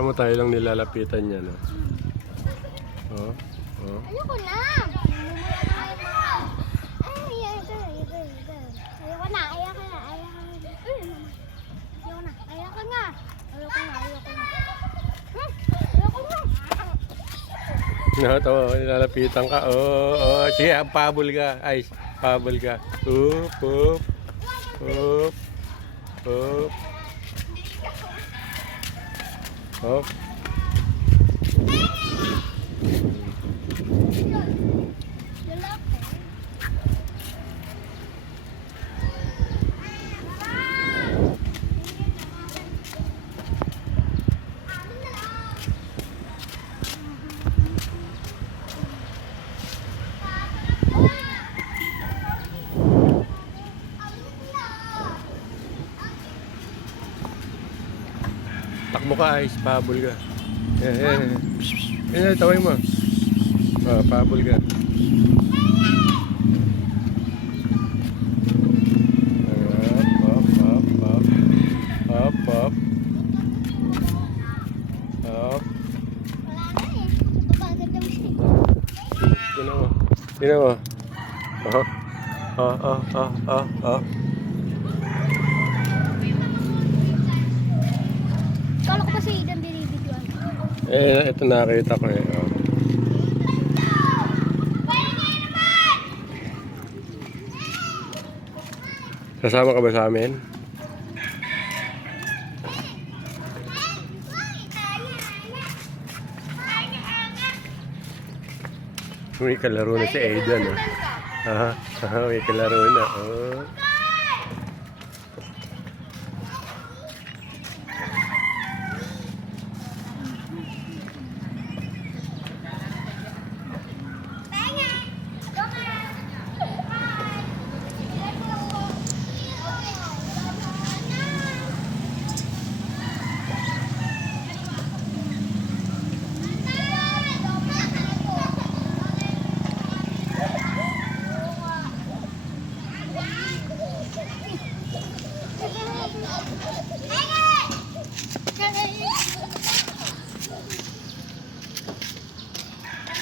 Tama tayo lang nilalapitan niya, no? Oh, oh. Ayoko na. Ayoko na. Ayoko na. Nakatawa, nilalapitan ka. Oh, oh. Sige, pabol ka. Ay, pabol ka. Oop, oop. Oop. Oop. Oop. Takbo ka, Ice. Pabol ka. Yan. Yan, taway mo. Oh, pabol ka. Hop, hop, hop. Hop, hop. Hop. Ginawa. Ginawa. Oh. Oh, oh, oh, oh, oh. Kala ko kasi ilan binibigyan. Ito nakita ko eh. Oh. Sasama ka ba sa amin? May kalaro na si Aidan. Oh. Aha, may kalaro na. Oh.